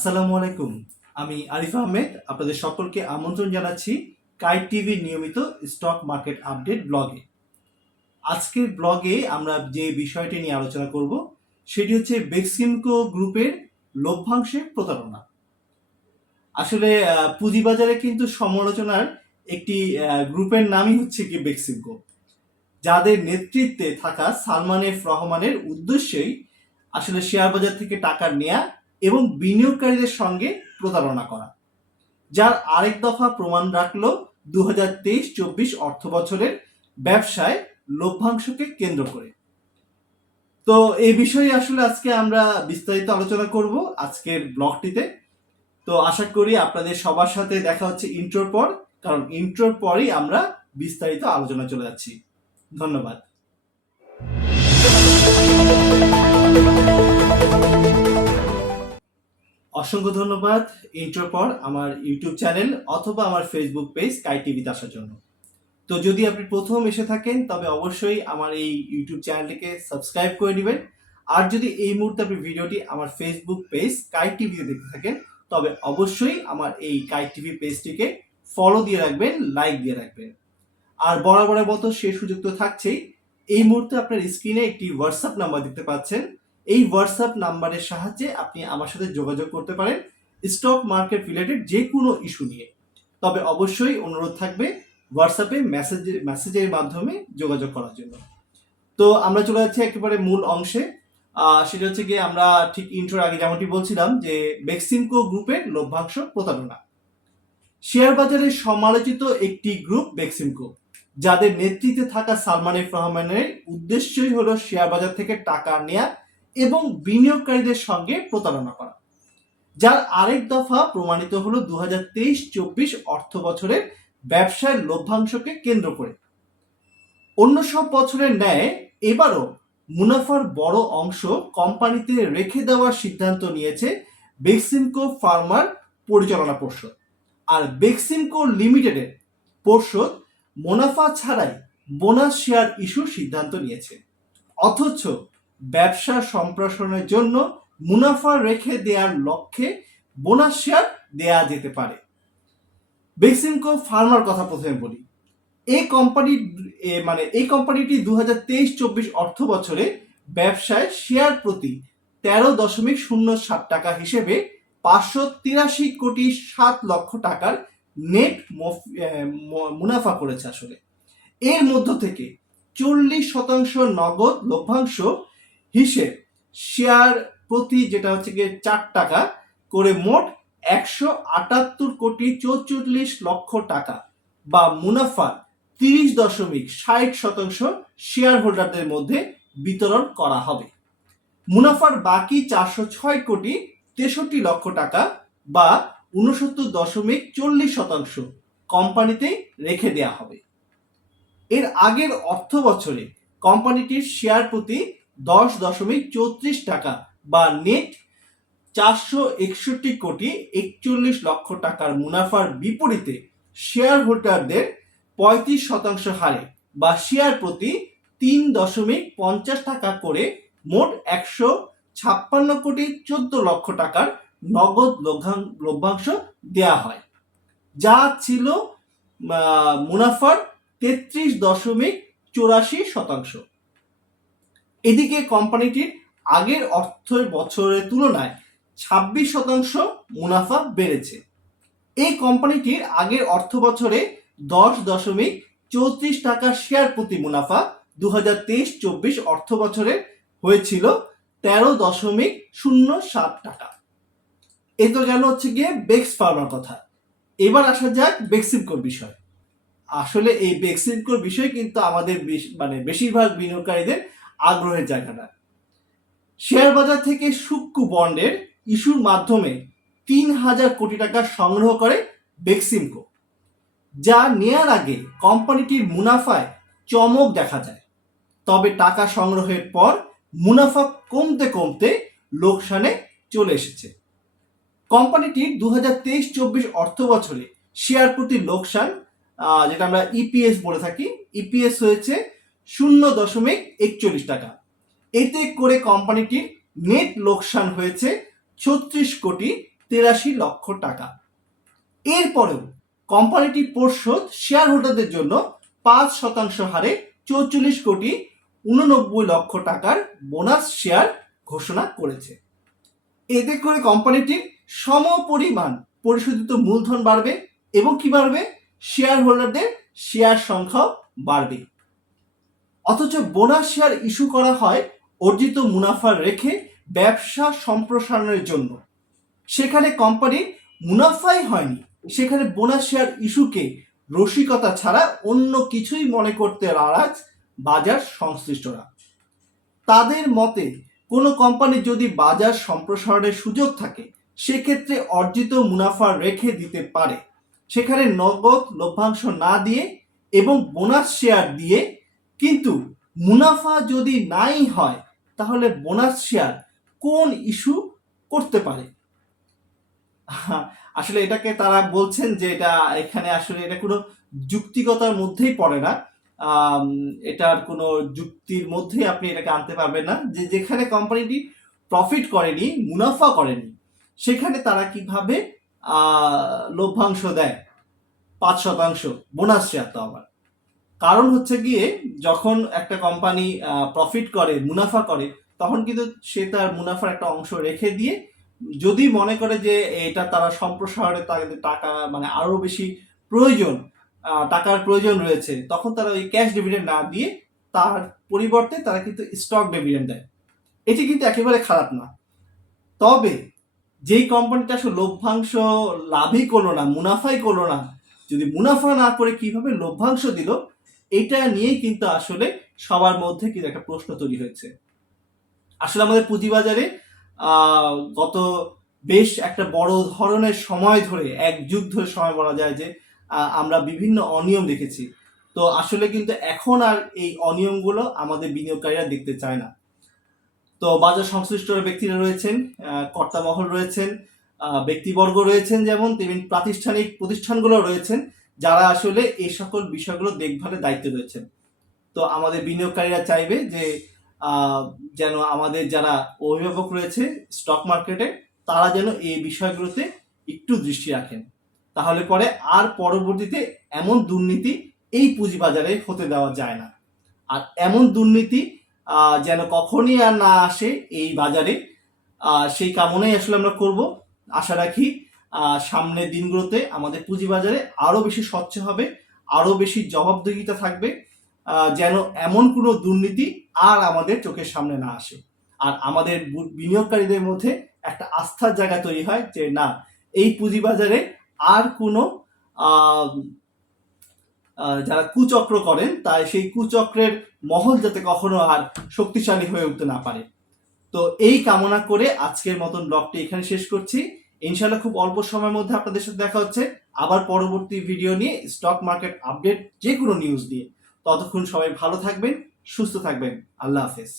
আসসালামু আলাইকুম। আমি আরিফ আহমেদ আপনাদের সকলকে আমন্ত্রণ জানাচ্ছি কাইট টিভির নিয়মিত স্টক মার্কেট আপডেট ব্লগে। আজকের ব্লগে আমরা যে বিষয়টি নিয়ে আলোচনা করব সেটি হচ্ছে বেক্সিমকো গ্রুপের লভ্যাংশে প্রতারণা। আসলে পুঁজিবাজারে কিন্তু সমালোচনার একটি গ্রুপের নামই হচ্ছে কি বেক্সিমকো, যাদের নেতৃত্বে থাকা সালমান এফ রহমানের উদ্দেশ্যেই আসলে শেয়ার বাজার থেকে টাকা নেয়া এবং বিনিয়োগকারীদের সঙ্গে প্রতারণা করা, যার আরেক দফা প্রমাণ রাখল 2023-24 অর্থ বছরের ব্যবসায় লভ্যাংশকে কেন্দ্র করে। তো এই বিষয়ে আসলে আজকে আমরা বিস্তারিত আলোচনা করব আজকের ব্লগটিতে। তো আশা করি আপনাদের সবার সাথে দেখা হচ্ছে ইন্ট্রোর পর, কারণ ইন্ট্রোর পরই আমরা বিস্তারিত আলোচনা চলে যাচ্ছি। ধন্যবাদ। অসংখ্য ধন্যবাদ ইন্ট্রোর পর আমার ইউটিউব চ্যানেল অথবা আমার ফেসবুক পেজ কাইট টিভিতে আসার জন্য। তো যদি আপনি প্রথম এসে থাকেন তবে অবশ্যই আমার এই ইউটিউব চ্যানেলটিকে সাবস্ক্রাইব করে নেবেন। আর যদি এই মুহূর্তে আপনি ভিডিওটি আমার ফেসবুক পেজ কাইট টিভিতে দেখতে থাকেন তবে অবশ্যই আমার এই কাইট টিভি পেজটিকে ফলো দিয়ে রাখবেন, লাইক দিয়ে রাখবেন। আর বরাবরের মতো সে সুযোগ তো থাকছেই, এই মুহূর্তে আপনার স্ক্রিনে একটি হোয়াটসঅ্যাপ নাম্বার দেখতে পাচ্ছেন। এই হোয়াটসঅ্যাপ নাম্বারের সাহায্যে আপনি আমার সাথে যোগাযোগ করতে পারেন স্টক মার্কেট রিলেটেড যে কোনো ইস্যু নিয়ে। তবে অবশ্যই অনুরোধ থাকবে হোয়াটসঅ্যাপে মেসেজের মাধ্যমে যোগাযোগ করার জন্য। তো আমরা চলে যাচ্ছি একেবারে মূল অংশে। সেটা হচ্ছে গিয়ে আমরা ঠিক ইন্ট্রোর আগে যেমনটি বলছিলাম যে বেক্সিমকো গ্রুপের লভ্যাংশ প্রতারণা। শেয়ার বাজারে সমালোচিত একটি গ্রুপ বেক্সিমকো, যাদের নেতৃত্বে থাকা সালমান এফ রহমানের উদ্দেশ্যই হলো শেয়ার বাজার থেকে টাকা নেয়া এবং বিনিয়োগকারীদের সঙ্গে প্রতারণা করা, যার আরেক দফা প্রমাণিত হলো 2023-24 অর্থ বছরের ব্যবসার লভ্যাংশকে কেন্দ্র করে। অন্য সব বছরের ন্যায় এবারও মুনাফার বড় অংশ কোম্পানিতে রেখে দেওয়ার সিদ্ধান্ত নিয়েছে বেক্সিমকো ফার্মার পরিচালনা পর্ষদ। আর বেক্সিমকো লিমিটেডের পর্ষদ মুনাফা ছাড়াই বোনাস শেয়ার ইস্যুর সিদ্ধান্ত নিয়েছে। অথচ ব্যবসা সম্প্রসারণের জন্য মুনাফা রেখে দেওয়ার লক্ষ্যে বোনাস শেয়ার দেয়া যেতে পারে। বেক্সিমকো ফার্মার কথা প্রথমে বলি। এই কোম্পানিটি 2023-24 অর্থ বছরে ব্যবসায় শেয়ার প্রতি 13.07 টাকা হিসেবে 583 কোটি 7 লক্ষ টাকার নেট মুনাফা করেছে। আসলে এর মধ্য থেকে 40% নগদ লভ্যাংশ হিসেব শেয়ার প্রতি যেটা হচ্ছে গিয়ে 4 টাকা করে মোট 178 কোটি 44 লক্ষ টাকা বা মুনাফার 30.60% শেয়ার হোল্ডারদের মধ্যে বিতরণ করা হবে। মুনাফার বাকি 406 কোটি 63 লক্ষ টাকা বা 69.40% কোম্পানিতে রেখে দেওয়া হবে। এর আগের অর্থ বছরে কোম্পানিটির শেয়ার প্রতি 10.34 টাকা বা নেট 461 কোটি 41 লক্ষ টাকার মুনাফার বিপরীতে শেয়ার হোল্ডারদের 35% হারে বা শেয়ার প্রতি 3.50 টাকা করে মোট 156 কোটি 14 লক্ষ টাকার নগদ লভ্যাংশ দেয়া হয়, যা ছিল মুনাফার 33.84%। এদিকে কোম্পানিটির আগের অর্থ বছরের তুলনায় 26% মুনাফা বেড়েছে। এই কোম্পানিটির আগের অর্থ বছরে 10.34 টাকা শেয়ার প্রতি মুনাফা 2023-24 অর্থ বছরে হয়েছিল 13.07 টাকা। এই তো গেল হচ্ছে গিয়ে বেক্স ফার্মার কথা। এবার আসা যাক বেক্সিমকোর বিষয়। আসলে এই বেক্সিমকোর বিষয় কিন্তু আমাদের বেশিরভাগ বিনিয়োগকারীদের আগ্রহের জায়গাটা। শেয়ার বাজার থেকে সূক্ষ্ম বন্ডের ইস্যুর মাধ্যমে 3000 কোটি টাকা সংগ্রহ করে বেক্সিমকো, যা নেয়ার আগে কোম্পানিটির মুনাফায় চমক দেখা যায়। তবে টাকা সংগ্রহের পর মুনাফা কমতে কমতে লোকসানে চলে এসেছে। কোম্পানিটির 2023-24 অর্থ বছরে শেয়ার প্রতি লোকসান, যেটা আমরা ইপিএস বলে থাকি, ইপিএস হয়েছে 0.41 টাকা। এতে করে কোম্পানিটির নেট লোকসান হয়েছে 36 কোটি 83 লক্ষ টাকা। এরপরেও কোম্পানিটি পর্ষদ শেয়ার হোল্ডারদের জন্য 5% হারে 44 কোটি 89 লক্ষ টাকার বোনাস শেয়ার ঘোষণা করেছে। এতে করে কোম্পানিটির সমপরিমাণ পরিশোধিত মূলধন বাড়বে এবং কি বাড়বে, শেয়ার হোল্ডারদের শেয়ার সংখ্যাও বাড়বে। অথচ বোনাস শেয়ার ইস্যু করা হয় অর্জিত মুনাফা রেখে ব্যবসা সম্প্রসারণের জন্য। সেখানে কোম্পানির মুনাফাই হয়নি, সেখানে বোনাস শেয়ার ইস্যুকে রসিকতা ছাড়া অন্য কিছুই মনে করতে নারাজ বাজার সংশ্লিষ্টরা। তাদের মতে কোনো কোম্পানির যদি বাজার সম্প্রসারণের সুযোগ থাকে সেক্ষেত্রে অর্জিত মুনাফা রেখে দিতে পারে, সেখানে নগদ লভ্যাংশ না দিয়ে এবং বোনাস শেয়ার দিয়ে। কিন্তু মুনাফা যদি নাই হয় তাহলে বোনাস শেয়ার কোন ইস্যু করতে পারে? আসলে এটাকে তারা বলছেন যে এটা এখানে আসলে এটা কোনো যুক্তিগতার মধ্যেই পড়ে না, এটার কোনো যুক্তির মধ্যেই আপনি এটাকে আনতে পারবেন না যে যেখানে কোম্পানিটি প্রফিট করেনি, মুনাফা করেনি, সেখানে তারা কিভাবে লভ্যাংশ দেয় 5% বোনাস শেয়ার। তো আবার কারণ হচ্ছে গিয়ে যখন একটা কোম্পানি প্রফিট করে, মুনাফা করে, তখন কিন্তু সে তার মুনাফার একটা অংশ রেখে দিয়ে যদি মনে করে যে এটা তারা সম্প্রসারণে তাদের টাকা মানে আরো বেশি প্রয়োজন, টাকার প্রয়োজন রয়েছে, তখন তারা ওই ক্যাশ ডিভিডেন্ড না দিয়ে তার পরিবর্তে তারা কিন্তু স্টক ডিভিডেন্ড দেয়। এটি কিন্তু একেবারে খারাপ না। তবে যেই কোম্পানিটা আসলে লভ্যাংশ লাভই করলো না, মুনাফাই করলো না, যদি মুনাফা না করে কিভাবে লভ্যাংশ দিল, এটা নিয়েই কিন্তু আসলে সবার মধ্যে কিন্তু একটা প্রশ্ন তৈরি হয়েছে। আসলে আমাদের পুঁজিবাজারে গত বেশ একটা বড় ধরনের সময় ধরে, এক যুগ ধরে সময় বলা যায় যে আমরা বিভিন্ন অনিয়ম দেখেছি। তো আসলে কিন্তু এখন আর এই অনিয়মগুলো আমাদের বিনিয়োগকারীরা দেখতে চায় না। তো বাজার সংশ্লিষ্ট ব্যক্তিরা রয়েছেন, কর্তামহল রয়েছেন, ব্যক্তিবর্গ রয়েছেন, যেমন তেমনি প্রাতিষ্ঠানিক প্রতিষ্ঠানগুলো রয়েছেন যারা আসলে এই সকল বিষয়গুলো দেখভালের দায়িত্বে রয়েছেন। তো আমাদের বিনিয়োগকারীরা চাইবে যে যেন আমাদের যারা অভিভাবক রয়েছে স্টক মার্কেটে, তারা যেন এই বিষয়গুলোতে একটু দৃষ্টি রাখেন। তাহলে পরে আর পরবর্তীতে এমন দুর্নীতি এই পুঁজিবাজারে হতে দেওয়া যায় না। আর এমন দুর্নীতি যেন কখনই আর না আসে এই বাজারে, সেই কামনাই আসলে আমরা করব। আশা রাখি সামনের দিনগুলোতে আমাদের পুঁজিবাজারে আরো বেশি স্বচ্ছ হবে, আরো বেশি জবাবদিহিতা থাকবে, যেন এমন কোনো দুর্নীতি আর আমাদের চোখের সামনে না আসে। আর আমাদের বিনিয়োগকারীদের মধ্যে একটা আস্থার জায়গা তৈরি হয় যে না, এই পুঁজিবাজারে আর কোনো যারা কুচক্র করেন তাই সেই কুচক্রের মহল যাতে কখনো আর শক্তিশালী হয়ে উঠতে না পারে। তো এই কামনা করে আজকের মতন ব্লগটি এখানে শেষ করছি। ইনশাআল্লাহ খুব অল্প সময়ের মধ্যে আপনাদের সাথে দেখা হচ্ছে আবার পরবর্তী ভিডিও নিয়ে, স্টক মার্কেট আপডেট, যে কোনো নিউজ দিয়ে। ততক্ষণ সবাই ভালো থাকবেন, সুস্থ থাকবেন। আল্লাহ হাফেজ।